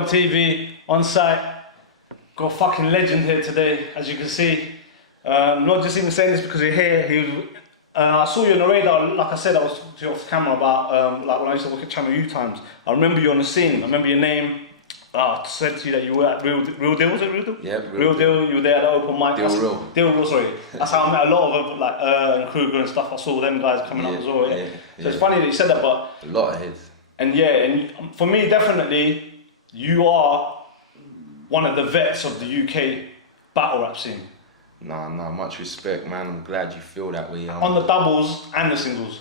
Up TV on site. Got a fucking legend here today, as you can see. Not just even saying this because you're here. I saw you on the radar, like I said, I was talking to you off camera about like when I used to work at Channel U times. I remember you on the scene. I remember your name. I said to you that you were at Real Deal, was it Real Deal? Yeah, Real Deal. You were there at the open mic. Deal Real, sorry. That's how I met a lot of like and Kruger and stuff. I saw them guys coming up as well. Yeah. So it's funny that you said that, but a lot of heads. And yeah, and for me, definitely, you are one of the vets of the UK battle rap scene. Nah, much respect, man. I'm glad you feel that way. On the doubles and the singles.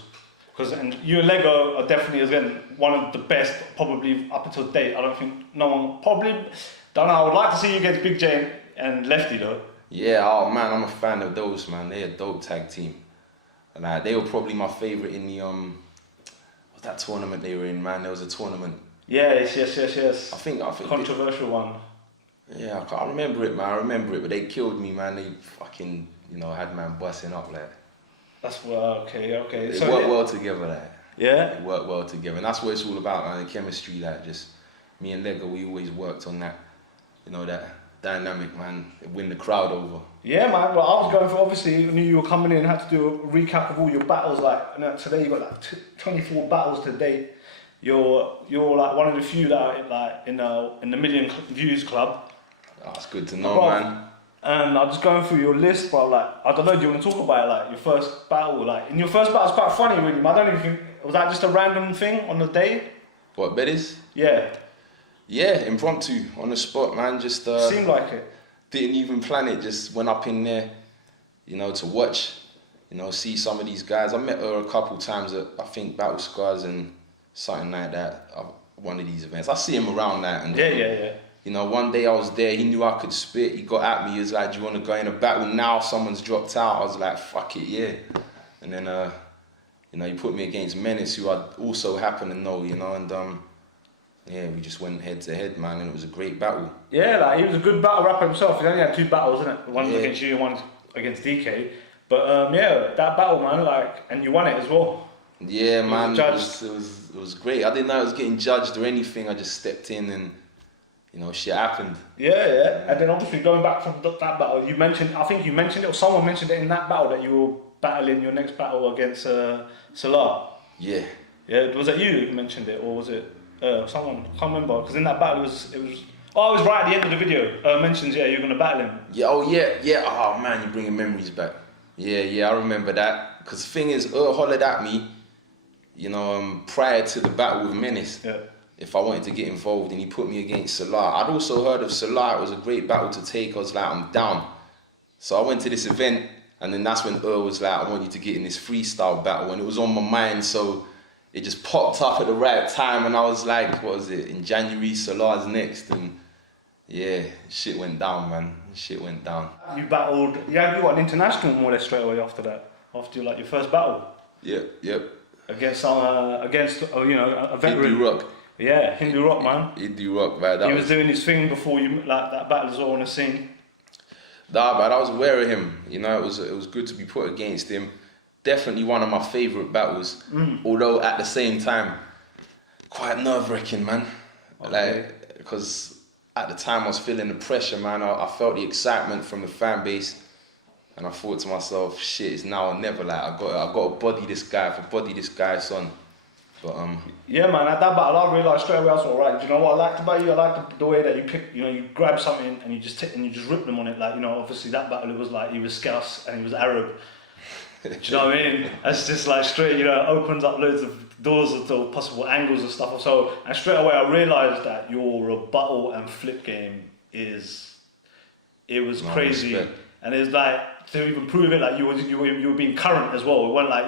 Because you and Lego are definitely, again, one of the best, probably up until date. I don't think no one, probably, don't know, I would like to see you against Big J and Lefty though. Yeah, oh man, I'm a fan of those, man. They're a dope tag team. And they were probably my favourite in the, what's that tournament they were in, man? There was a tournament. Yes. I think controversial one. Yeah, I can't remember it, man. I remember it, but they killed me, man. They fucking, had man busting up like. That's well, okay. They work well together, like. Yeah? They work well together, and that's what it's all about, man. The chemistry, like, just me and Lego, we always worked on that, that dynamic, man. Win the crowd over. Yeah, man. Well, I was going for, obviously, you knew you were coming in and had to do a recap of all your battles. Like, today you got like 24 battles to date. You're like one of the few that are like in the million views club. Oh, that's good to know, man. And I'm just going through your list, bro. Like, I don't know, do you want to talk about it? Like, your first battle? Like, in your first battle, it's quite funny, really. I don't even think, was that just a random thing on the day? What, Betty's? Yeah. Yeah, impromptu, on the spot, man. Just seemed like it. Didn't even plan it. Just went up in there, to watch, see some of these guys. I met her a couple times at, I think, Battle Scars and something like that. One of these events. I see him around that. And yeah. One day I was there, he knew I could spit, he got at me, he was like, do you want to go in a battle now? Someone's dropped out. I was like, fuck it, yeah. And then, he put me against Menace, who I also happen to know, and we just went head to head, man, and it was a great battle. Yeah, like, he was a good battle rapper himself. He only had 2 battles, innit? One against you and one against DK. But that battle, man, like, and you won it as well. Yeah, man, it was great. I didn't know I was getting judged or anything. I just stepped in and shit happened. Yeah. And then obviously going back from that battle, I think you mentioned it, or someone mentioned it in that battle that you were battling your next battle against Salah. Yeah. Yeah, was that you who mentioned it, or was it someone? I can't remember, because in that battle it was right at the end of the video. Mentions, you were going to battle him. Yeah, oh man, you're bringing memories back. Yeah, I remember that. Because the thing is, hollered at me, prior to the battle with Menace. Yeah. If I wanted to get involved, and he put me against Salah. I'd also heard of Salah, it was a great battle to take. I was like, I'm down. So I went to this event, and then that's when was like, I want you to get in this freestyle battle, and it was on my mind, so it just popped up at the right time, and I was like, what was it, in January, Salah's next, and yeah, shit went down, man. Shit went down. You battled, you got an international more or less straight away after that, after your first battle. Yep. Against a veteran. Hindu Rock. Yeah, Hindu Rock, man. Hindu Rock, man. He was doing his thing before you, like, that battle as well on the scene. Nah, but I was aware of him. It was good to be put against him. Definitely one of my favourite battles. Although at the same time, quite nerve-wracking, man. Okay. Like, because at the time I was feeling the pressure, man. I felt the excitement from the fan base, and I thought to myself, shit, it's now or never. Like, I got to body this guy, son. But yeah, man. At that battle, I realised straight away I was alright. Do you know what I liked about you? I liked the way that you pick. You grab something and you just rip them on it. Like, obviously that battle, it was like he was Scouse and he was Arab. Do you know what I mean? That's just like straight. Opens up loads of doors to possible angles and stuff. So, and straight away I realised that your rebuttal and flip game was crazy. Respect. And it's like, to even prove it, like you were being current as well. It wasn't like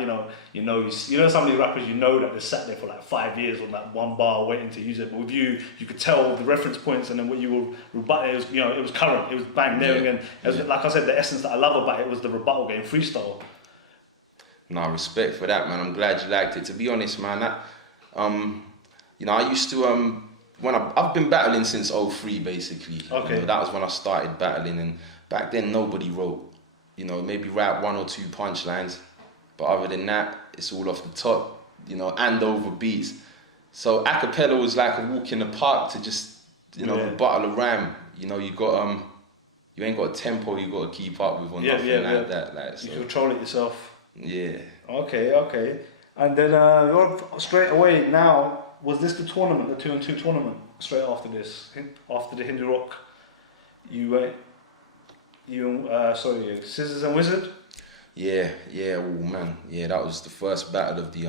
some of these rappers that they sat there for like 5 years on that one bar waiting to use it. But with you could tell the reference points, and then what you were rebutting, it was current. It was bang there again. Like I said, the essence that I love about it was the rebuttal game, freestyle. No, respect for that, man. I'm glad you liked it. To be honest, man, I used to I've been battling since '03 basically. Okay. That was when I started battling, and back then nobody wrote. Maybe rap 1 or 2 punchlines, but other than that, it's all off the top, and over beats. So acapella was like a walk in the park to just you know, the bottle of rhyme. You know, you got you ain't got a tempo you got to keep up with or nothing like that. Like, so. You control it yourself. Yeah. Okay. And then straight away now, was this the tournament, the 2-on-2 tournament? Straight after this, after the Hindu Rock, Scissors and Wizard? Yeah, oh man. Yeah, that was the first battle of the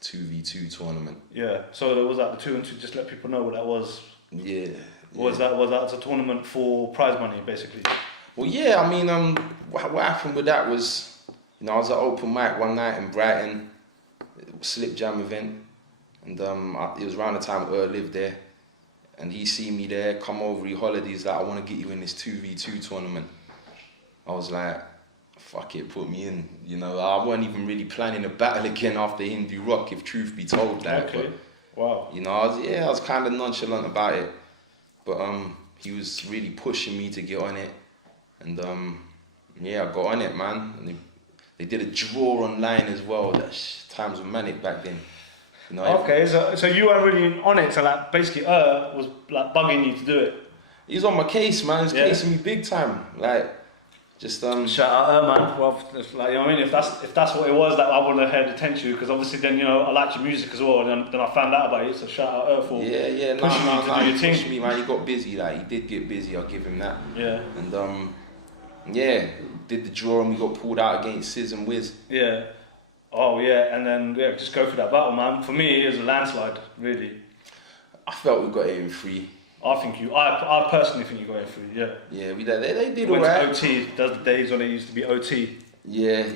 2v2 tournament. Yeah, so there was that, the 2-on-2, just let people know what that was. Yeah. Was that a tournament for prize money, basically? Well, yeah, I mean, what happened with that was, you know, I was at open mic one night in Brighton, Slip Jam event, and it was around the time Earl lived there, and he seen me there, come over, he hollered, he's like, I want to get you in this 2v2 tournament. I was like, fuck it, put me in. You know, I wasn't even really planning a battle again after Hindu Rock, if truth be told. Like, okay. But, wow. you know, I was kind of nonchalant about it, but he was really pushing me to get on it, and yeah, I got on it, man. And they did a draw online as well. Times were manic back then. You know, okay, so you weren't really on it, so like basically was like bugging you to do it. He's on my case, man. He's casing me big time. Like, just shout out man. Well, like, you know what I mean, if that's what it was, that I wouldn't have heard the TENCHOO, because obviously then, you know, I liked your music as well, and then I found out about it. So shout out for pushing me to do your thing. Me, man. He got busy. Like, he did get busy. I'll give him that. Yeah. And yeah, did the draw and we got pulled out against Sizz and Wiz. Yeah. Oh yeah, and then just go for that battle, man. For me, it was a landslide, really. I felt we got it in 3. I personally think you got it 3. Yeah. Yeah, they did went alright. to OT. Those the days when it used to be OT. Yeah,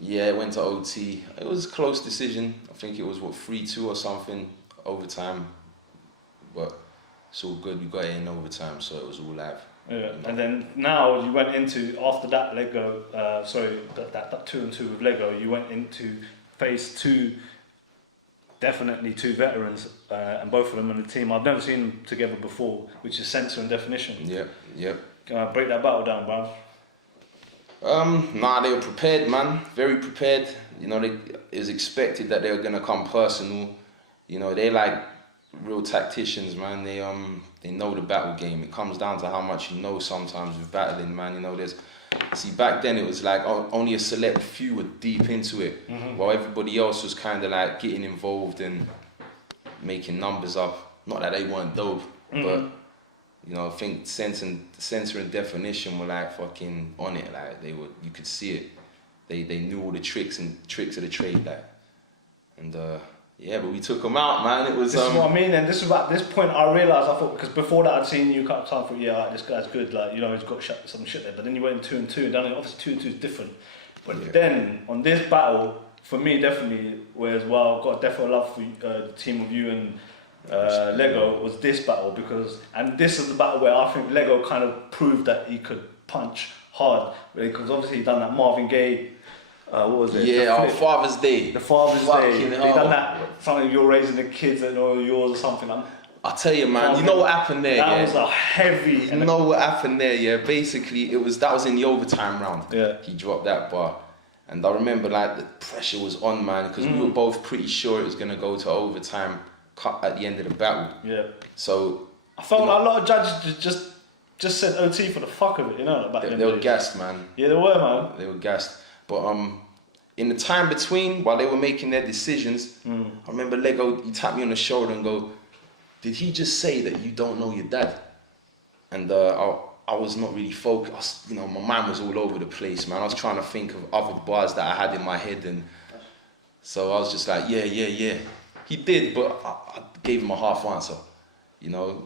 it went to OT. It was a close decision. I think it was 3-2 or something, overtime. But it's all good. We got it in overtime, so it was all live. Yeah, and then now you went into, after that Lego, that 2-on-2 with Lego, you went into phase 2, definitely 2 veterans, and both of them on the team. I've never seen them together before, which is Sensor and Definition. Yep. Can I break that battle down, bro? Nah, they were prepared, man. Very prepared. You know, it was expected that they were gonna come personal. You know, they like real tacticians, man. They know the battle game. It comes down to how much you know sometimes with battling, man. You know, back then it was like only a select few were deep into it, while everybody else was kind of like getting involved and making numbers up. Not that they weren't dope, but you know, I think Sensor and Definition were like fucking on it. Like you could see it. They knew all the tricks of the trade, like, and yeah, but we took them out, man. It was. This is what I mean, and this is at this point I realised, I thought, because before that I'd seen you a couple of times, I thought, yeah, like, this guy's good, like, you know, he's got some shit there. But then you went in 2-on-2, and then obviously 2-on-2 is different. But then on this battle, for me, definitely, whereas I've got definitely love for the team of you and Lego, was this battle, and this is the battle where I think Lego kind of proved that he could punch hard, because obviously he done that Marvin Gaye. What was it? Yeah, Father's Day. The Father's Day. They hell. done that. Something you're raising the kids and all yours or something. I'll tell you, man. You know what happened there? That was a heavy. You know what happened there? Yeah, basically that was in the overtime round. Yeah. He dropped that bar, and I remember like the pressure was on, man, because we were both pretty sure it was gonna go to overtime cut at the end of the battle. Yeah. So I felt like a lot of judges just said OT for the fuck of it, you know. They were gassed, man. Yeah, they were, man. They were gassed. But in the time between, while they were making their decisions, I remember Lego, he tapped me on the shoulder and go, "Did he just say that you don't know your dad?" And I was not really focused. You know, my mind was all over the place, man. I was trying to think of other bars that I had in my head, and so I was just like, yeah. He did, but I gave him a half answer, you know.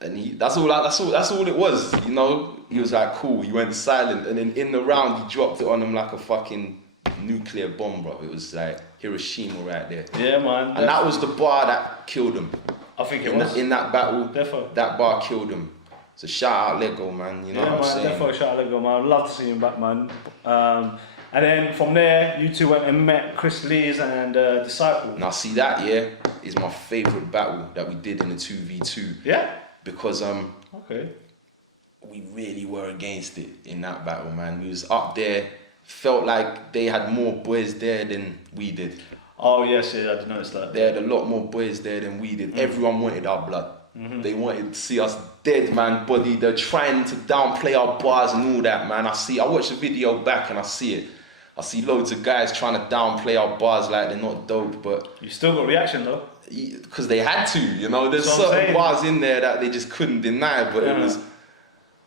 And that's all it was, you know. He was like, cool. He went silent, and then in the round he dropped it on him like a fucking nuclear bomb, bro. It was like Hiroshima right there. Yeah, man. And that was the bar that killed him. I think in that battle. Defo. That bar killed him. So shout out Lego, man. You know what I'm saying? Yeah, man. Defo, shout out Lego, man. I'd love to see him back, man. And then from there, you two went and met Chris Lees and Disciple. Now, see, that is my favourite battle that we did in the 2v2. Yeah? Because okay, we really were against it in that battle, man. We was up there, felt like they had more boys there than we did. Oh yes, yeah, I did notice that. They had a lot more boys there than we did. Everyone wanted our blood. They wanted to see us dead, man, body. They're trying to downplay our bars and all that, man. I watch the video back and I see it. I see loads of guys trying to downplay our bars like they're not dope, but You still got reaction though. because they had to, you know. There's That's what I'm certain saying. bars in there that they just couldn't deny, but it was,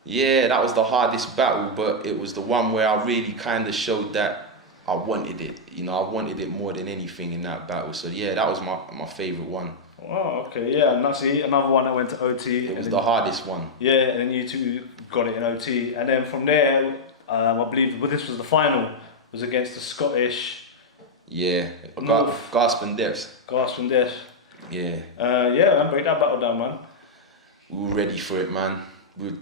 that was the hardest battle, but it was the one where I really kind of showed that I wanted it. You know, I wanted it more than anything in that battle. So yeah, that was my favourite one. Oh, okay, yeah, and that's another one that went to OT. It was the hardest one. Yeah, and then you two got it in OT, and then from there, I believe this was the final. Was against the Scottish. Yeah, North. Gasp and Depths. Gasp and Death. Yeah. Man, break that battle down, man. We were ready for it, man. We were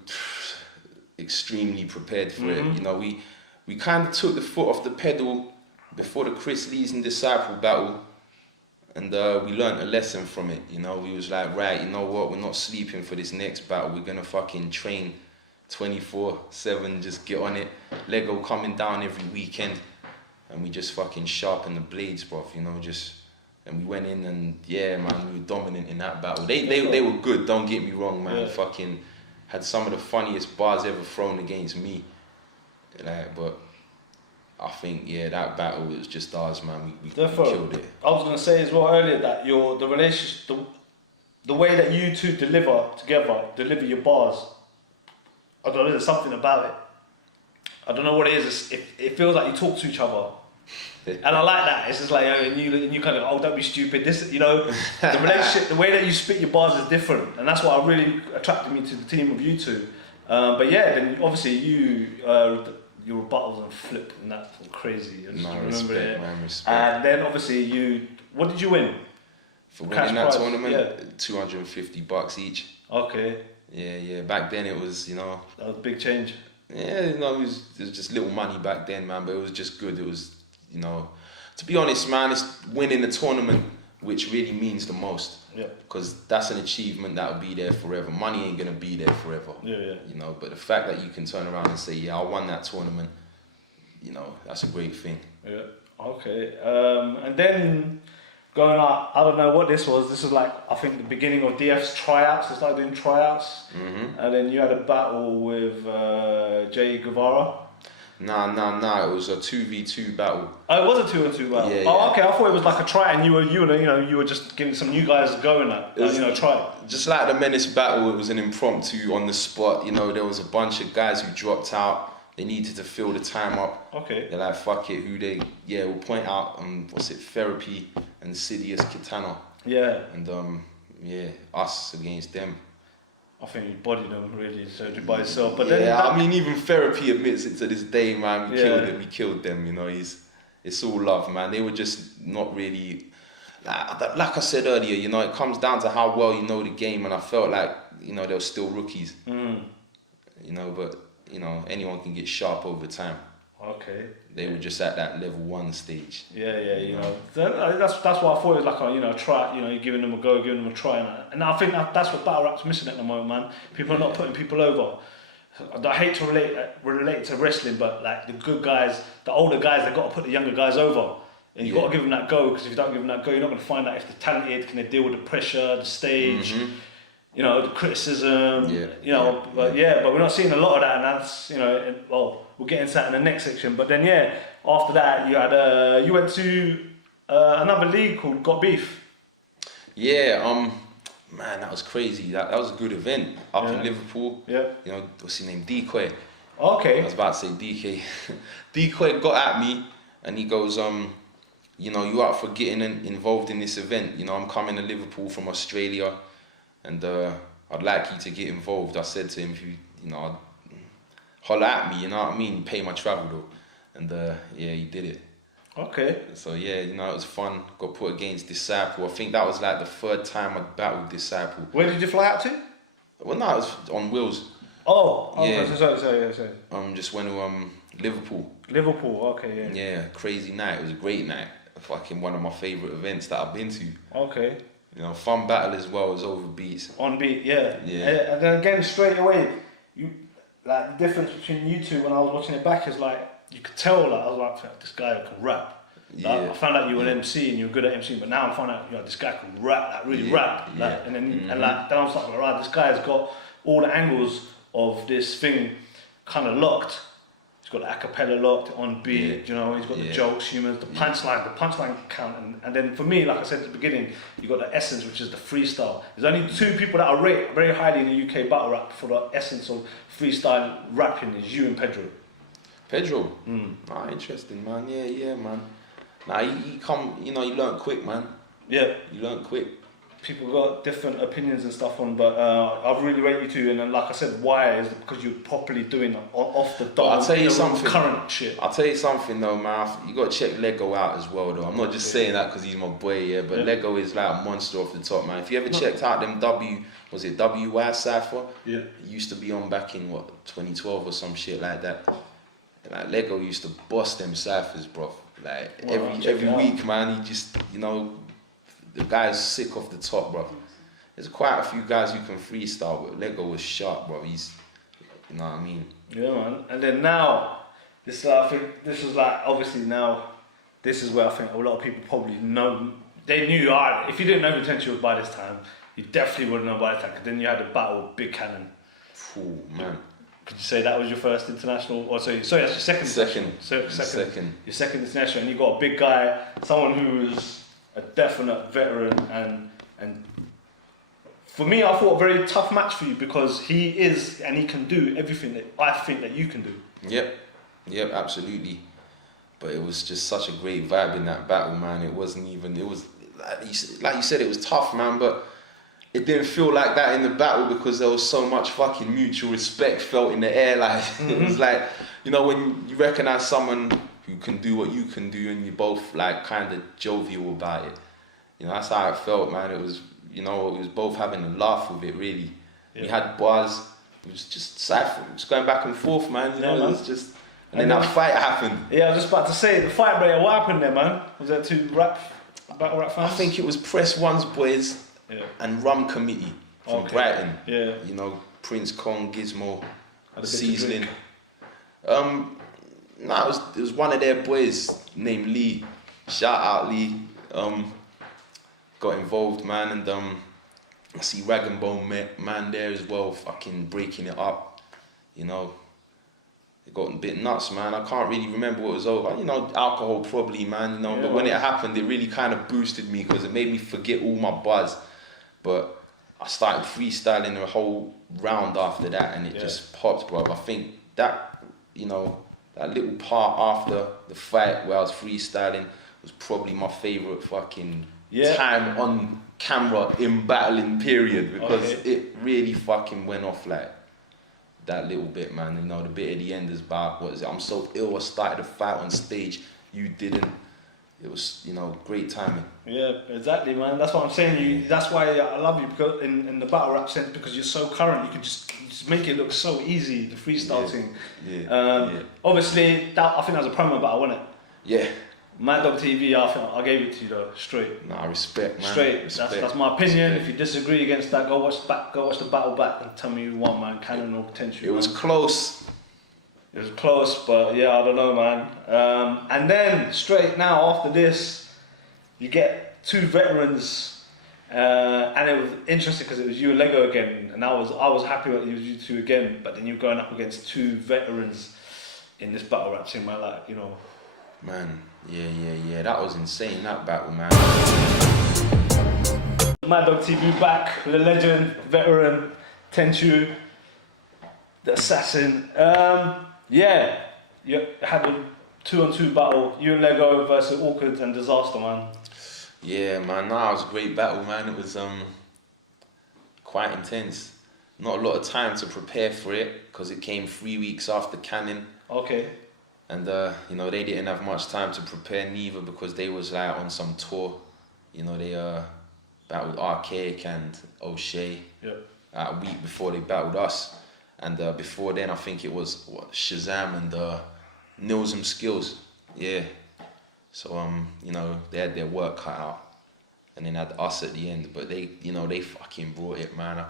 extremely prepared for it. You know, we kind of took the foot off the pedal before the Chris Lees and Disciple battle, and we learnt a lesson from it. You know, we was like, right, you know what? We're not sleeping for this next battle. We're gonna fucking train 24/7. Just get on it. Lego coming down every weekend, and we just fucking sharpen the blades, bruv. You know, and we went in and yeah, man, we were dominant in that battle. They were good. Don't get me wrong, man. Yeah. Fucking had some of the funniest bars ever thrown against me. Like, but I think that battle was just ours, man. We killed it. I was gonna say as well earlier that the relationship, the way that you two deliver your bars. I don't know. There's something about it. I don't know what it is. It feels like you talk to each other. And I like that. It's just like, and you kind of, oh, don't be stupid. This, you know, the relationship, the way that you spit your bars is different, and that's what really attracted me to the team of you two. But yeah, then obviously your rebuttals and flip and that's crazy. I just remember respect, it. man, respect. And then obviously what did you win? For winning that prize, tournament, $250 each. Okay. Yeah. Back then it was, you know. That was a big change. Yeah, you know, it was just little money back then, man. But it was just good. It was, you know, to be honest, man, it's winning the tournament which really means the most. Yeah. Because that's an achievement that will be there forever. Money ain't gonna be there forever. Yeah. You know, but the fact that you can turn around and say, yeah, I won that tournament, you know, that's a great thing. Yeah. Okay. And then going out, I don't know what this was. This was like, I think the beginning of DF's tryouts. They started doing tryouts. And then you had a battle with Jay Guevara. Nah. It was a 2v2 battle. Oh, it was a 2-on-2 battle. Yeah, oh, yeah. okay. I thought it was like a try, and you were just getting some new guys going at, try. Just like the Menace battle, it was an impromptu on the spot. You know, there was a bunch of guys who dropped out. They needed to fill the time up. Okay. They're like, fuck it, we'll point out, Therapy and Sidious Kitana. Yeah. And us against them. I think you bodied them really, so by yourself. But then even Therapy admits it to this day, man. We killed them, you know. It's all love, man. They were just not really, like I said earlier, you know, it comes down to how well you know the game, and I felt like, you know, they were still rookies. You know, but, you know, anyone can get sharp over time. Okay. They were just at that level 1 stage. Yeah, you know. That's why I thought it was like a try. You know, you're giving them a go, giving them a try, and I think that's what battle rap's missing at the moment, man. People are not putting people over. I hate to relate it to wrestling, but like the good guys, the older guys, they've got to put the younger guys over. And you've got to give them that go, because if you don't give them that go, you're not going to find out if they're talented, can they deal with the pressure, the stage, you know, the criticism, but we're not seeing a lot of that, and that's, you know, we'll get into that in the next section. But then, after that, you went to another league called Got Beef. Yeah, man, that was crazy. That was a good event up in Liverpool. Yeah. You know, what's his name? Decoy. Okay. I was about to say DK. Decoy got at me and he goes, you know, you up for getting involved in this event? You know, I'm coming to Liverpool from Australia and I'd like you to get involved. I said to him, if you know, holler at me, you know what I mean? Pay my travel though. And he did it. Okay. So you know, it was fun. Got put against Disciple. I think that was like the 3rd time I battled Disciple. Where did you fly out to? Well, no, it was on wheels. Sorry. Just went to Liverpool. Liverpool, okay, yeah. Yeah, crazy night. It was a great night. Fucking one of my favourite events that I've been to. Okay. You know, fun battle as well as over beats. On beat, yeah. And then again, straight away, the difference between you two when I was watching it back is like, you could tell, like, I was like, this guy can rap. Like, I found out you were an MC and you were good at MC, but now I found out this guy can rap, like really rap, like, and then then I was like, right, this guy's got all the angles of this thing kind of locked. He's got the acapella locked on beat, he's got the jokes, humors, the punchline count, and then for me, like I said at the beginning, you got the essence, which is the freestyle. There's only two people that I rate very highly in the UK battle rap for the essence of freestyle rapping is you and Pedro. Pedro? Interesting, man. Yeah, man. Nah, you learn quick, man. Yeah. You learn quick. People got different opinions and stuff on, but I really rate you too. And then, like I said, why is because you're properly doing off the dome. I'll tell you something. Current shit. I'll tell you something though, man. You got to check Lego out as well, though. I'm not just saying that because he's my boy, but Lego is like a monster off the top, man. If you ever checked out them WY Cypher? Yeah. It used to be on back in 2012 or some shit like that. And, like Lego used to bust them ciphers, bro. Like every week, man. He just the guy's sick off the top, bro. There's quite a few guys who can freestyle, but Lego was sharp, bro. He's, you know what I mean? Yeah, man. And then now, I think this was like, obviously now, this is where I think a lot of people probably know. They knew, if you didn't know who TENCHOO was by this time, you definitely wouldn't know by this time, because then you had a battle with Big Cannon. Oh, man. Could you say that was your first international, or sorry, that's your second? Second. Your second international, and you got a big guy, someone who's a definite veteran, and for me, I thought a very tough match for you because he is and he can do everything that I think that you can do. Yep, absolutely. But it was just such a great vibe in that battle, man. It was like you said, it was tough, man, but it didn't feel like that in the battle because there was so much fucking mutual respect felt in the air. Like it was like, when you recognize someone who can do what you can do and you're both like kind of jovial about it. That's how it felt, man. It was, it was both having a laugh with it, really. Yeah. We had bars. It was just cypher, just going back and forth, man. It was just, and then that fight happened. Yeah, I was just about to say, the fight, bro, what happened there, man? Was that two battle rap fans? I think it was Press One's boys and Rum Committee from Brighton. Yeah. Prince Kong, Gizmo, Seasoning. It was one of their boys named Lee. Shout out Lee. Got involved, man, and I see Rag and Bone man there as well, fucking breaking it up. It got a bit nuts, man. I can't really remember what it was over. Alcohol probably, man. But when it happened, it really kind of boosted me because it made me forget all my buzz. But I started freestyling the whole round after that, and it just popped, bro. I think that that little part after the fight where I was freestyling was probably my favourite fucking time on camera in battling period because it really fucking went off like that little bit, man. The bit at the end is about, I'm so ill, I started a fight on stage, you didn't. It was, great timing. Yeah, exactly, man. That's what I'm saying. That's why I love you, because in the battle rap sense, because you're so current. You can just make it look so easy. The freestyle thing. Obviously, I think that was a promo battle, wasn't it? Yeah. Mad Dog TV, I gave it to you though, straight. Nah, respect, man. Straight. That's my opinion. Respect. If you disagree against that, go watch the battle back and tell me who won, man. Cannon or TENCHOO. It was close. It was close, but I don't know, man. And then straight now after this, you get two veterans, and it was interesting because it was you and Lego again, and I was happy that it was you two again. But then you're going up against two veterans in this battle rap thing, man. Like Man, yeah. That was insane. That battle, man. Mad Dog TV back with a legend, veteran, TENCHOO, the assassin. You had a 2-on-2 battle, you and Lego versus Awkward and Disaster, man. Yeah, man, it was a great battle, man. It was quite intense. Not a lot of time to prepare for it because it came 3 weeks after Cannon. Okay. And they didn't have much time to prepare neither because they was like on some tour. They battled Archaic and O'Shea. A week before they battled us. And before then, I think it was Shazam and Nilsum Skills. Yeah. So they had their work cut out, and then had us at the end. But they fucking brought it, man.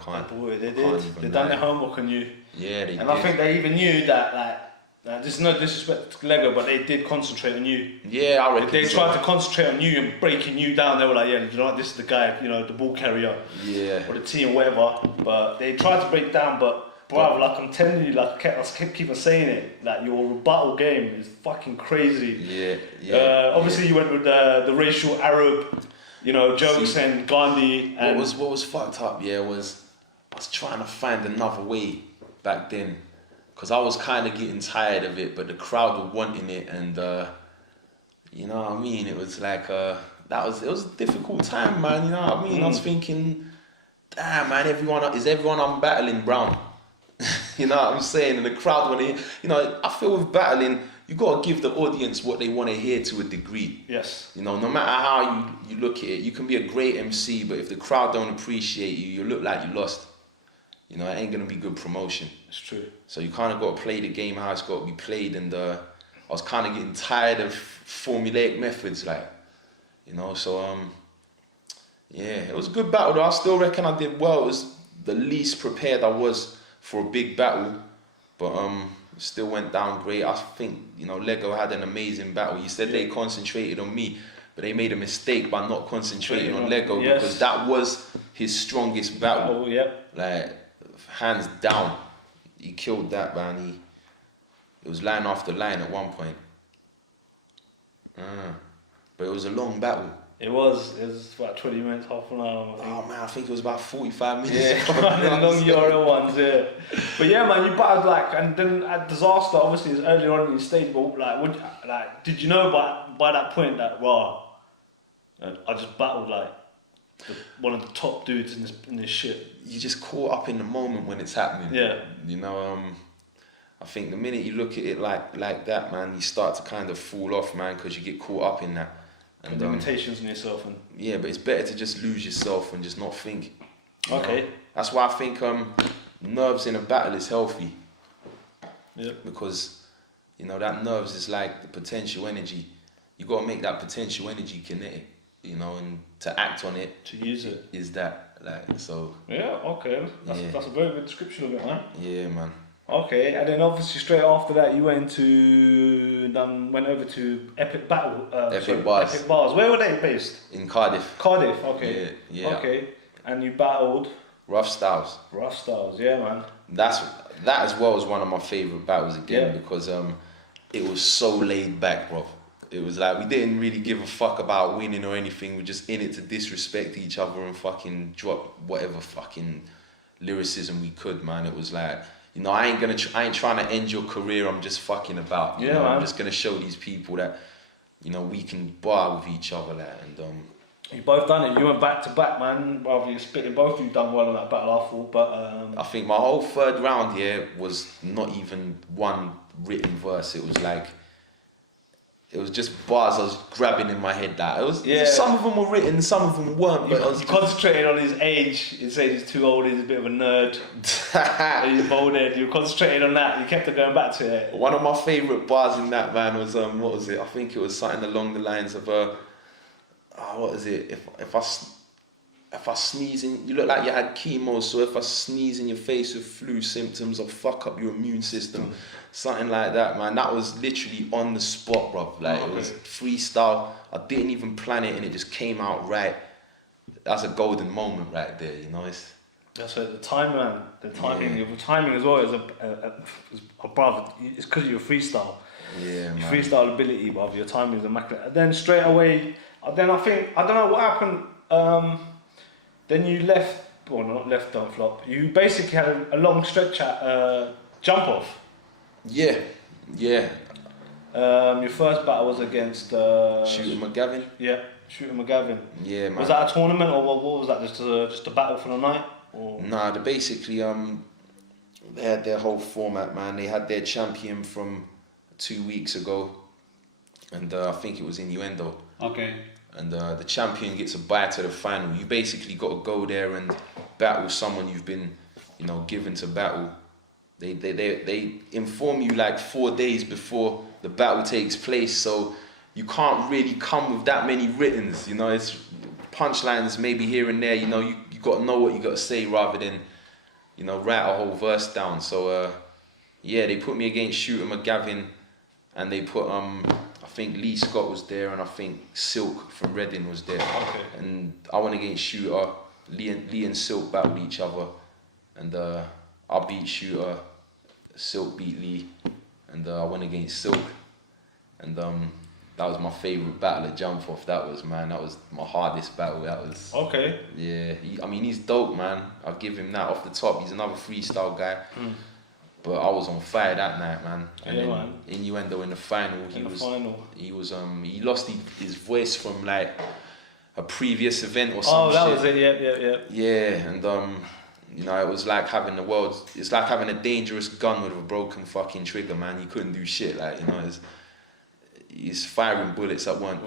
They did. They done their homework on you. Yeah, they did. And I think they even knew that This is no disrespect to Lego, but they did concentrate on you. Yeah, I reckon. They tried to concentrate on you and breaking you down. They were like, yeah, you know what, this is the guy, you know, the ball carrier, Yeah. or the team, whatever. But they tried to break down. But bro, like I'm telling you, like I keep on saying it, like your rebuttal game is fucking crazy. Yeah, yeah. Obviously, you went with the racial Arab, you know, jokes and Gandhi. And what was fucked up? Yeah, was I was trying to find another way back then. Because I was kind of getting tired of it, but the crowd were wanting it, and you know what I mean. It was like it was a difficult time, man. You know what I mean. I was thinking, damn, man, everyone I'm battling brown. You know what I'm saying? And the crowd want to hear. You know, I feel with battling, you gotta give the audience what they want to hear to a degree. yes, You know, no matter how you look at it, you can be a great MC, but if the crowd don't appreciate you, you look like you lost. You know, it ain't gonna be good promotion. it's true. So you kind of got to play the game how it's got to be played, and I was kind of getting tired of formulaic methods, like, you know. So yeah, it was a good battle though. I still reckon I did well. It was the least prepared I was for a big battle, but it still went down great. I think, you know, Lego had an amazing battle. You said they concentrated on me, but they made a mistake by not concentrating on Lego, because that was his strongest battle. Oh yeah. Like, hands down, he killed that, man. It was line after line at one point. But it was a long battle. It was about 20 minutes, half an hour, I think. Oh man, I think it was about 45 minutes. Yeah, the long URL ones, yeah. But yeah, man, you battled and then at Disaster, obviously, it's earlier on in your stage, but did you know by that point that, I just battled one of the top dudes in this shit? You just caught up in the moment when it's happening. Yeah. You know, I think the minute you look at it like that, man, you start to kind of fall off, man, because you get caught up in that. And limitations on yourself. And yeah, but it's better to just lose yourself and just not think. Okay. Know? That's why I think nerves in a battle is healthy. Yeah. Because, you know, that nerves is like the potential energy. You got to make that potential energy kinetic, you know, and to act on it. To use it. Is that, like, so. Yeah, okay. That's a very good description of it, man. Yeah, man. Okay, and then obviously straight after that you went over to Epic Battle. Epic Bars. Epic Bars. Where were they based? In Cardiff. Cardiff, okay. Yeah. Okay, and you battled Rough Styles. Rough Styles, yeah, man. That as well was one of my favourite battles again, because it was so laid back, bro. It was like we didn't really give a fuck about winning or anything. We're just in it to disrespect each other and fucking drop whatever fucking lyricism we could, man. It was like, you know, I ain't trying to end your career. I'm just fucking about. You know, man. I'm just gonna show these people that, you know, we can bar with each other, like, and you both done it. You went back to back, man. Rather you spitting, both of you done well in that battle, I thought. But I think my whole third round here was not even one written verse. It was like, it was just bars I was grabbing in my head. That it was. Yeah. Some of them were written, some of them weren't. But you concentrated on his age. You said he's too old. He's a bit of a nerd. He's baldhead. You concentrated on that. You kept it going back to it. One of my favourite bars in that, man, was what was it? I think it was something along the lines of what is it? If I sneeze in, you look like you had chemo, so if I sneeze in your face with flu symptoms, I'll fuck up your immune system. Something like that, man. That was literally on the spot, bro. Like, it was freestyle. I didn't even plan it, and it just came out right. That's a golden moment right there, you know. That's right. The time, man. The timing. Your timing as well is a brother. It's because of your freestyle. Yeah, man. Your freestyle ability, brother. Your timing is immaculate. And then straight away, then I don't know what happened. Then you left, well, not left, don't flop. You basically had a long stretch at jump off. Yeah. Your first battle was against Shooter McGavin. Yeah, Shooter McGavin. Yeah, man. Was that a tournament or what was that? Just a battle for the night? Or? Nah, they basically they had their whole format, man. They had their champion from 2 weeks ago, and I think it was Innuendo. Okay. And the champion gets a bye to the final. You basically got to go there and battle someone you've been, you know, given to battle. They inform you like 4 days before the battle takes place, so you can't really come with that many writtens. You know, it's punchlines maybe here and there. You know, you got to know what you got to say rather than, you know, write a whole verse down. So Yeah, they put me against Shooter McGavin, and they put I think Lee Scott was there, and I think Silk from Reading was there. Okay. And I went against Shooter. Lee and Silk battled each other, and I beat Shooter. Silk beat Lee, and I went against Silk, and that was my favourite battle at Jump Off. That was my hardest battle. That was okay. Yeah, I mean he's dope, man. I'll give him that off the top. He's another freestyle guy. But I was on fire that night, man. And then man. Innuendo in the final, he lost his voice from like a previous event or something. Oh, that was it. Yeah. Yeah, and you know, it was like having it's like having a dangerous gun with a broken fucking trigger, man. You couldn't do shit, like, you know, he's firing bullets that weren't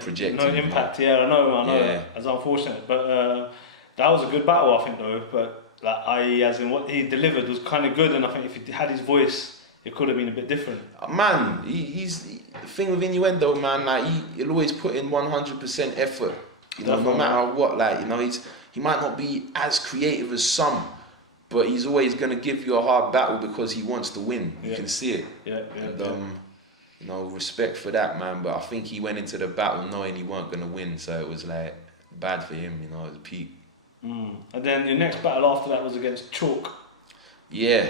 projecting. No impact. Yeah, I know. Yeah. It's unfortunate, but that was a good battle, I think, though. But like, as in what he delivered was kind of good, and I think if he had his voice, it could have been a bit different. Man, he's the thing with Innuendo, man. Like he'll always put in 100% effort. You know, no matter what. Like, you know, he might not be as creative as some, but he's always gonna give you a hard battle because he wants to win. You can see it. And you know, respect for that, man. But I think he went into the battle knowing he weren't gonna win, so it was like bad for him. You know, it was peak. And then your next battle after that was against Chalk. Yeah.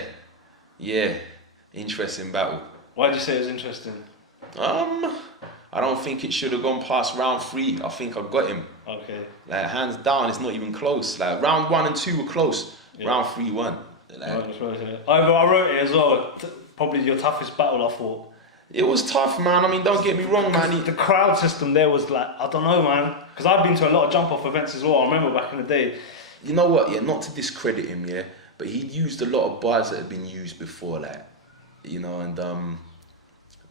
Interesting battle. Why did you say it was interesting? I don't think it should have gone past round 3. I think I got him. Okay. Like, hands down, it's not even close. Like, round 1 and 2 were close. Yeah. Round 3 won. Like, I wrote it as well. Probably your toughest battle, I thought. It was tough, man. I mean, don't get me wrong, man. The crowd system there was like, I don't know, man. Because I've been to a lot of jump-off events as well. I remember back in the day. You know what? Yeah, not to discredit him, yeah, but he used a lot of bars that had been used before, like, you know, and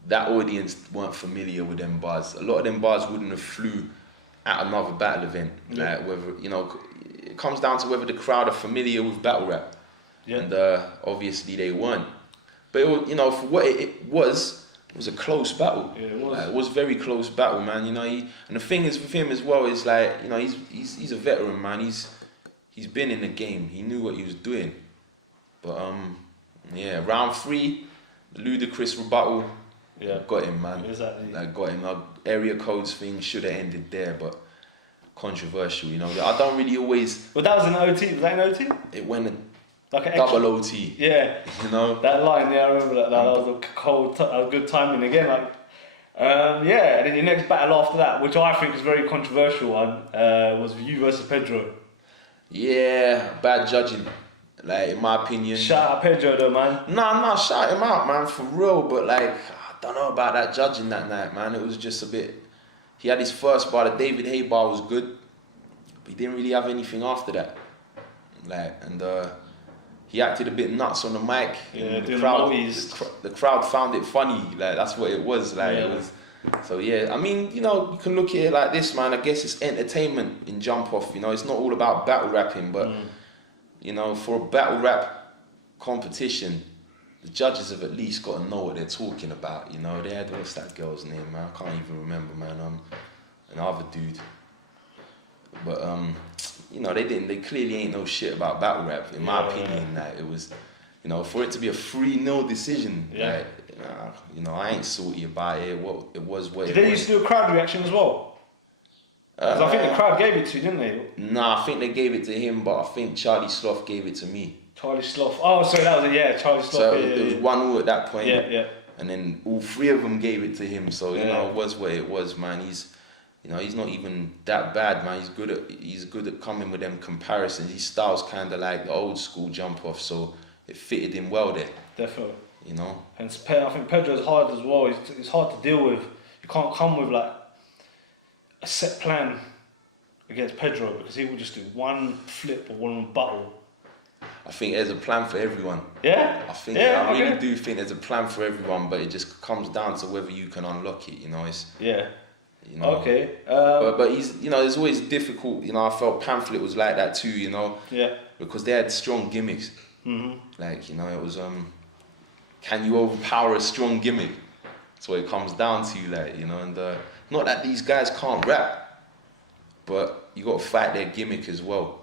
that audience weren't familiar with them bars. A lot of them bars wouldn't have flew at another battle event. Yeah. Like, whether, you know, it comes down to whether the crowd are familiar with battle rap. Yeah. And obviously they weren't. But it was, you know, for what it was a close battle. Yeah, it was. Like, it was a very close battle, man. You know, and the thing is with him as well is like, you know, he's a veteran, man. He's been in the game. He knew what he was doing. But yeah, round 3, ludicrous rebuttal. Yeah. Got him, man. Exactly. Like, got him. Area codes thing should have ended there, but controversial, you know. I don't really always. But that was an OT. Was that an OT? It went like an double OT. Yeah. You know. That line, yeah, I remember that. That was a cold, good timing again. Like, yeah. And then your next battle after that, which I think is a very controversial one, was you versus Pedro. Yeah, bad judging. Like, in my opinion. Shout out Pedro though, man. Nah, shout him out, man, for real. But like, I don't know about that judging that night, man. It was just a bit. He had his first bar, the David Hay bar was good, but he didn't really have anything after that. Like, and he acted a bit nuts on the mic. Yeah, the crowd found it funny. Like, that's what it was. Like, it was. So yeah, I mean, you know, you can look at it like this, man. I guess it's entertainment in Jump Off. You know, it's not all about battle rapping, but you know, for a battle rap competition, the judges have at least got to know what they're talking about. You know, they had, what's that girl's name, man? I can't even remember, man. Another dude. But you know, they clearly ain't no shit about battle rap. In my opinion, like, it was, you know, for it to be a 3-0 decision, like, you know, I ain't salty about it. It was what it was. Did they used to do a crowd reaction as well? Because I think the crowd gave it to you, didn't they? Nah, I think they gave it to him, but I think Charlie Sloth gave it to me. Charlie Sloth. Oh, sorry, that was it. Yeah, Charlie Sloth. So it was 1-0 at that point. Yeah. And then all 3 of them gave it to him. So you know, it was what it was, man. You know, he's not even that bad, man. He's good at coming with them comparisons. His style's kind of like the old school Jump Off, so it fitted him well there. Definitely. You know. And I think Pedro's hard as well. It's hard to deal with. You can't come with like a set plan against Pedro because he will just do one flip or one rebuttal. I think there's a plan for everyone. Yeah? I really do think there's a plan for everyone, but it just comes down to whether you can unlock it, you know. You know, okay. But he's, you know, it's always difficult. You know, I felt Pamphlet was like that too, you know. Yeah. Because they had strong gimmicks. Like, you know, it was, can you overpower a strong gimmick? That's what it comes down to, like, you know. And not that these guys can't rap, but you got to fight their gimmick as well.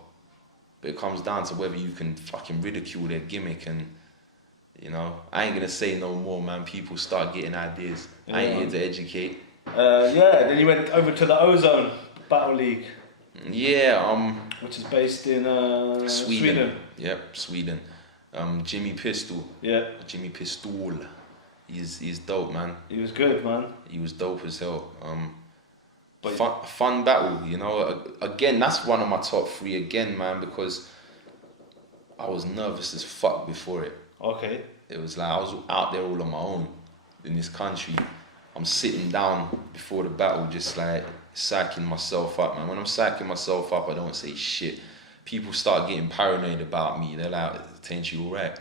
But it comes down to whether you can fucking ridicule their gimmick and, You know, I ain't gonna say no more, man. People start getting ideas. Yeah, I ain't man. here to educate. Then you went over to the Ozone Battle League, Yeah, which is based in Sweden. Yep, Sweden. Jimmy Pistol. Yeah, Jimmy Pistol. He's dope, man. he was good, man. He was dope as hell. But- Fun battle, you know. Again, that's one of my top 3 again, man, because I was nervous as fuck before it. Okay. It was like I was out there all on my own in this country. I'm sitting down before the battle, just like psyching myself up, man. When I'm psyching myself up, I don't say shit. People start getting paranoid about me. They're like, "TENCHOO, alright?"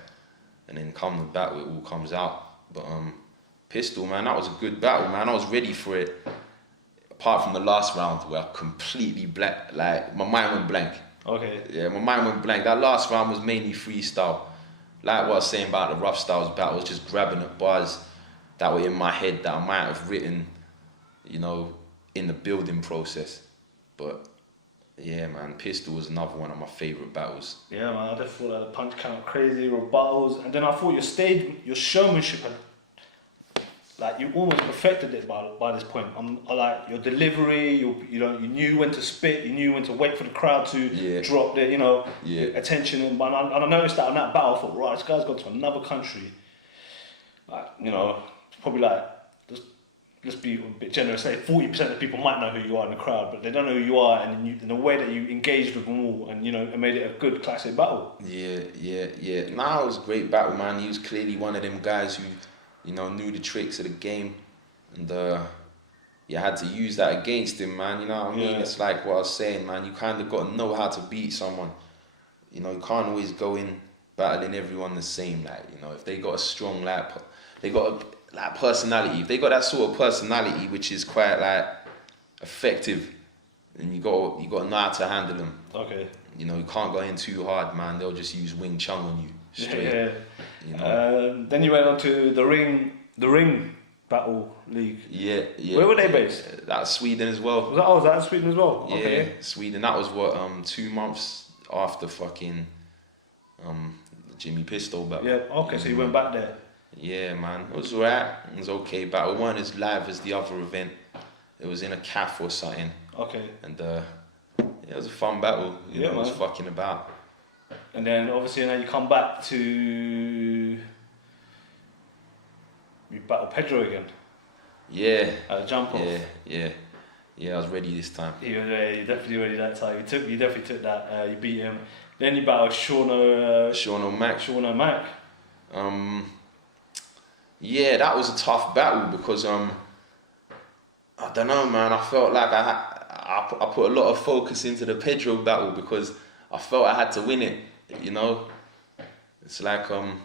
And then come the battle, it all comes out. But Pistol, man, that was a good battle, man. I was ready for it. Apart from the last round where I completely black, like my mind went blank. Okay. Yeah, my mind went blank. That last round was mainly freestyle. Like what I was saying about the rough styles battle, was just grabbing at bars that were in my head that I might have written, you know, in the building process. But yeah, man, Pistol was another one of my favourite battles. Yeah, man, I just thought that the punch count crazy, rebuttals, and then I thought your showmanship had, like, you almost perfected it by this point. Like your delivery, you knew when to spit, you knew when to wait for the crowd to drop their, attention. And I noticed that on that battle, I thought, right, this guy's gone to another country. Like, probably like, let's be a bit generous, say 40% of people might know who you are in the crowd, but they don't know who you are, and the way that you engaged with them all, and and made it a good classic battle. Yeah. Nah, it was a great battle, man. He was clearly one of them guys who, knew the tricks of the game, and you had to use that against him, man. You know what I mean? Yeah. It's like what I was saying, man. You kind of got to know how to beat someone. You can't always go in battling everyone the same. Like, if they got a strong, they got a personality. If they got that sort of personality, which is quite like effective, then you got to know how to handle them. Okay. You can't go in too hard, man. They'll just use Wing Chun on you straight. Yeah. Then you went on to the ring battle league. Yeah. Where were they based? That's Sweden as well. Was that Sweden as well? Yeah, Okay. Sweden. That was 2 months after fucking Jimmy Pistol battle. Yeah. Okay. So you went back there. Yeah, man. It was alright. It was okay, but it weren't as live as the other event. It was in a cafe or something. Okay. And it was a fun battle. You know, it was fucking about. And then obviously now you come back to you battle Pedro again. Yeah. At a jump off. Yeah, I was ready this time. You definitely ready that time. You definitely took that. You beat him. Then you battled Sean O'Mac. Yeah, that was a tough battle because I don't know, man. I felt like I put a lot of focus into the Pedro battle because I felt I had to win it. It's like when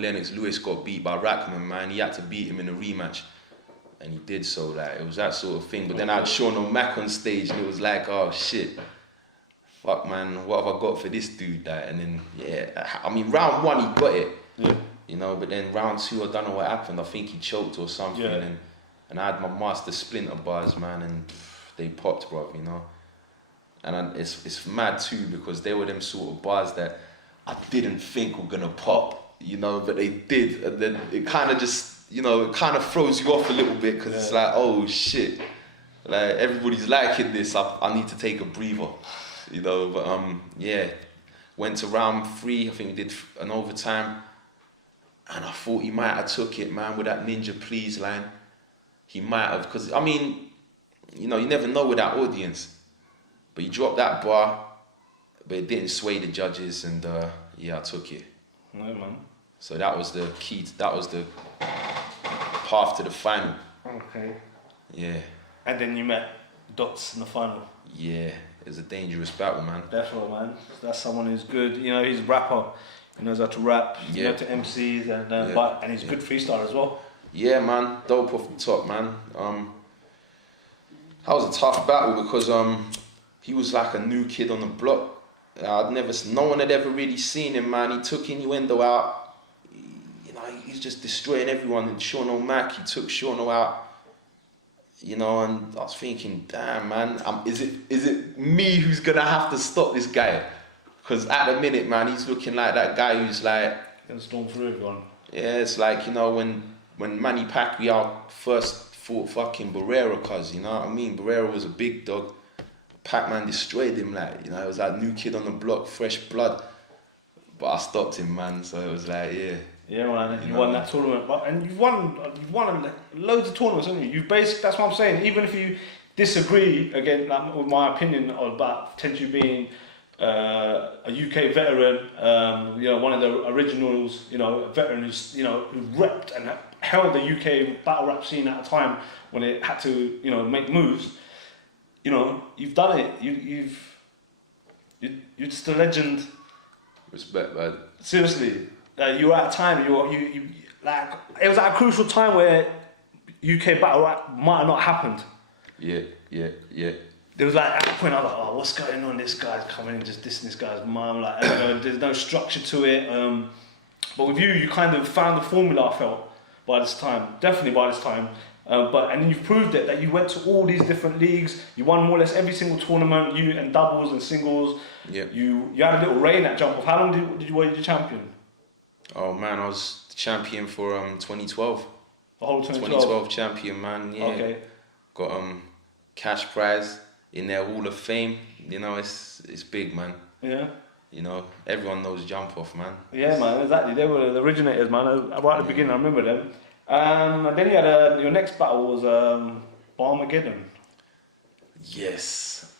Lennox Lewis got beat by Rackman, man, he had to beat him in a rematch, and he did so. Like, it was that sort of thing. But then I had Sean O'Mac on stage, and it was like, oh shit, fuck, man, what have I got for this dude? Like, and then round 1 he got it. Yeah. But then round 2, I don't know what happened. I think he choked or something, and I had my master splinter bars, man, and they popped, bruv, And it's mad too because they were them sort of bars that I didn't think were gonna pop, but they did, and then it kind of just, it kind of throws you off a little bit because it's like, oh shit, like everybody's liking this. I need to take a breather, But went to round 3. I think we did an overtime. And I thought he might have took it, man, with that Ninja Please line. He might have, because, you never know with that audience. But he dropped that bar, but it didn't sway the judges, and I took it. No, man. So that was the key, that was the path to the final. Okay. Yeah. And then you met Dots in the final. Yeah, it was a dangerous battle, man. Definitely, man. That's someone who's good. He's a rapper. He knows how to rap. He knows how to MCs, and he's a good freestyler as well. Yeah, man. Dope off the top, man. That was a tough battle because he was like a new kid on the block. No one had ever really seen him, man. He took Innuendo out. He's just destroying everyone. And Sean O'Mac, he took Sean out. And I was thinking, damn, man, is it me who's gonna have to stop this guy? Because at the minute, man, he's looking like that guy who's like can storm through everyone. Yeah, it's like, you know, when Manny Pacquiao first fought fucking Barrera, cuz, you know what I mean? Barrera was a big dog. Pac-Man destroyed him, like, you know, it was that new kid on the block, fresh blood. But I stopped him, man, so it was like, yeah. Yeah, man, and you won that tournament. And you've won loads of tournaments, haven't you? That's what I'm saying. Even if you disagree, again, like, with my opinion about TENCHOO being a UK veteran, you know, one of the originals, you know, a veteran who's, you know, who repped and held the UK battle rap scene at a time when it had to, you know, make moves. You know, you've done it. You're just a legend. Respect, man. Seriously, you were at a time. You like it was at a crucial time where UK battle rap might have not happened. Yeah. There was like at a point I was like, oh, what's going on? This guy's coming in, just dissing this guy's mum. Like, you know, there's no structure to it. But with you kind of found the formula. I felt by this time, definitely by this time. And you've proved it that you went to all these different leagues. You won more or less every single tournament. You and doubles and singles. Yeah. You had a little reign at jump off. How long were you the champion? Oh man, I was the champion for 2012. The whole 2012. 2012 champion, man. Yeah. Okay. Got cash prize in their Hall of Fame. You know, it's big, man. Yeah. You know, everyone knows jump off, man. Yeah, man, exactly. They were the originators, man. Right at the beginning, I remember them. And then you had your next battle was Armageddon. Yes.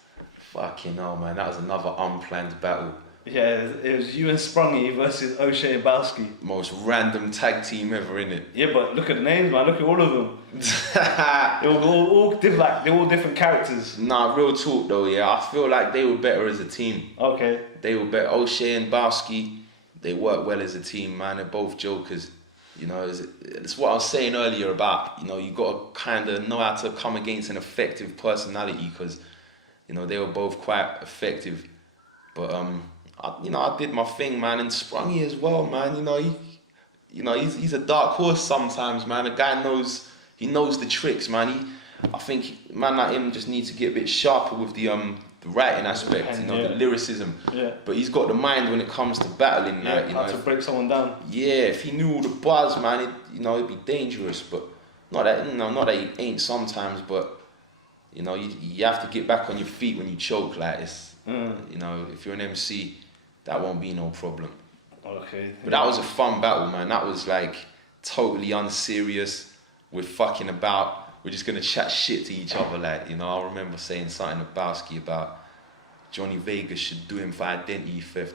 Fucking hell, man. That was another unplanned battle. Yeah, it was you and Sprungy versus O'Shea and Bowski. Most random tag team ever, innit? Yeah, but look at the names, man. Look at all of them. They were all different characters. Nah, real talk though, yeah. I feel like they were better as a team. Okay. They were better. O'Shea and Bowski, they work well as a team, man. They're both jokers. You know, it's what I was saying earlier about, you know, you got to kind of know how to come against an effective personality because, you know, they were both quite effective. But, I did my thing, man, and Sprungy as well, man. He's a dark horse sometimes, man. A guy knows the tricks, man. I think man like him just needs to get a bit sharper with the writing aspect, the lyricism. Yeah. But he's got the mind when it comes to battling. Yeah, how to break someone down. Yeah, if he knew all the bars, man, it'd be dangerous. But not that he ain't sometimes. But you have to get back on your feet when you choke. Like it's, if you're an MC, that won't be no problem. Okay. But that was a fun battle, man. That was like totally unserious. We're fucking about. We're just gonna chat shit to each other, like, I remember saying something to Bowski about Johnny Vegas should do him for identity theft.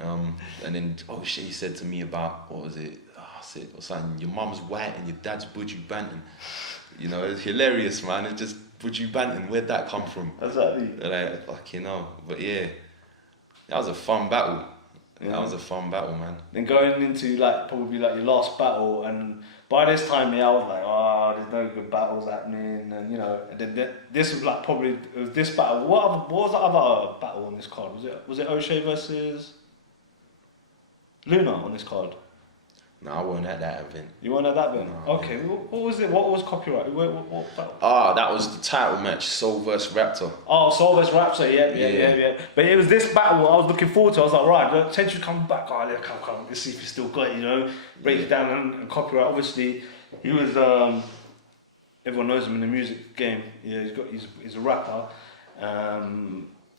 And then he said to me about, what was it? I said, something, your mum's white and your dad's Buju Banton. It's hilarious, man. It's just Buju Banton, where'd that come from? Exactly. Like, fucking hell. But yeah, that was a fun battle. Yeah. That was a fun battle, man. Then going into probably your last battle, and by this time, I was like, there's no good battles happening, and then this was probably this battle. What was the other battle on this card? Was it O'Shea versus Luna on this card? No, I wasn't at that event. You weren't at that event? No. Okay, what was it? What was copyright? What battle? That was the title match, Soul vs Raptor. Oh, Soul vs Raptor, yeah. But it was this battle I was looking forward to. I was like, right, TENCHOO coming back. Oh, yeah, come, let's see if he's still got it, break it down and copyright. Obviously, he was, everyone knows him in the music game. Yeah, he's a rapper.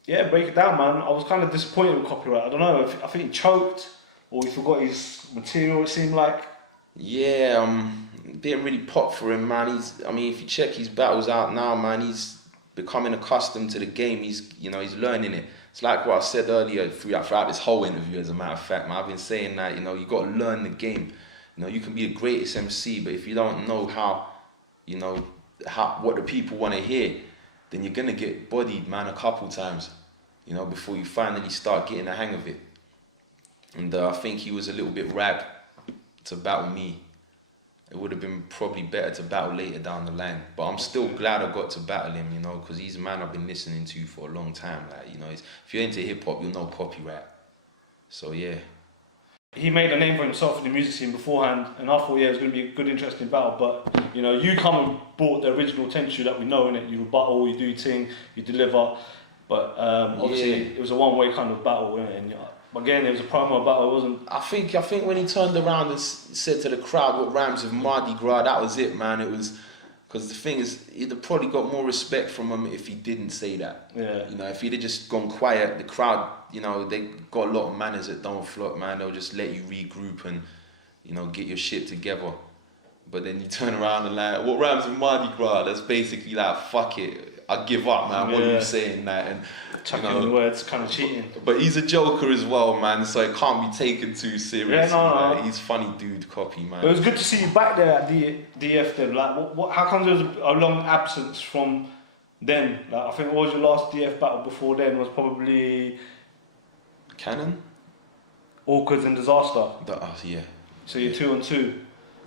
Break it down, man. I was kind of disappointed with copyright. I don't know, I think he choked or he forgot his material, it seemed like. Yeah, didn't really pop for him, man. If you check his battles out now, man, he's becoming accustomed to the game. He's learning it. It's like what I said earlier throughout this whole interview, as a matter of fact, man. I've been saying that, you got to learn the game. You can be the greatest MC, but if you don't know what the people want to hear, then you're gonna get bodied, man, a couple times, before you finally start getting the hang of it. And I think he was a little bit ripe to battle me. It would have been probably better to battle later down the line. But I'm still glad I got to battle him, because he's a man I've been listening to for a long time. Like, if you're into hip hop, you'll know copyright. So yeah. He made a name for himself in the music scene beforehand, and I thought, it was going to be a good, interesting battle. But you come and brought the original TENCHOO that we know, innit? You rebuttal, you do your thing, you deliver. But obviously, it was a one-way kind of battle, innit? And But again, it was a promo battle, it wasn't. I think when he turned around and said to the crowd what rhymes with Mardi Gras, that was it, man. It was, because the thing is, he'd have probably got more respect from him if he didn't say that. Yeah. You know, if he'd have just gone quiet, the crowd, you know, they got a lot of manners that don't flop, man. They'll just let you regroup and, you know, get your shit together. But then you turn around and like, what rhymes with Mardi Gras? That's basically like, fuck it, I give up, man. What are you saying, that? And chucking the words, kind of cheating. But he's a joker as well, man. So it can't be taken too seriously. Yeah, no. Like, he's funny dude, copy, man. It was good to see you back there at DF then. Like, what? How come there was a long absence from then? Like, I think what was your last DF battle before then was probably Cannon? Awkward and Disaster. Yeah. So you're 2-2. Yeah.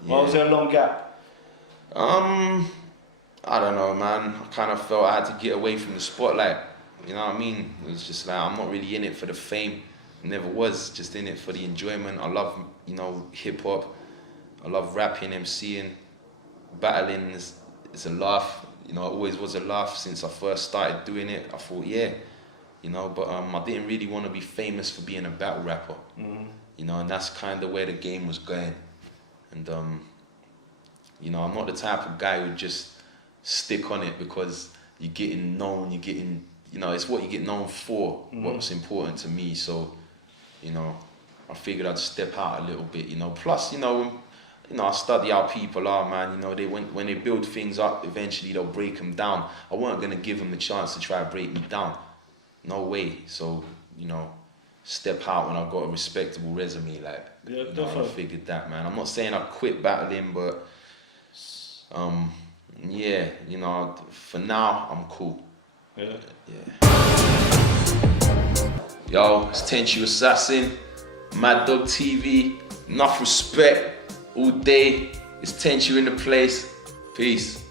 Why was there a long gap? I don't know, man. I kind of felt I had to get away from the spotlight. You know what I mean? It was just like, I'm not really in it for the fame. Never was, just in it for the enjoyment. I love, you know, hip hop. I love rapping, MCing. Battling is a laugh. You know, it always was a laugh since I first started doing it. I thought, yeah, you know, but I didn't really want to be famous for being a battle rapper. Mm-hmm. You know, and that's kind of where the game was going. And, you know, I'm not the type of guy who just stick on it because you're getting known, you know, it's what you get known for, what's important to me. So, you know, I figured I'd step out a little bit, you know. Plus, you know, I study how people are, man. You know, when they build things up, eventually they'll break them down. I weren't going to give them the chance to try to break me down. No way. So, you know, step out when I've got a respectable resume, like, Yeah, you know, I figured that, man. I'm not saying I quit battling, but, yeah, you know, for now, I'm cool. Yeah. Yo, it's TENCHOO Assassin, Mad Dog TV, enough respect all day. It's TENCHOO in the place. Peace.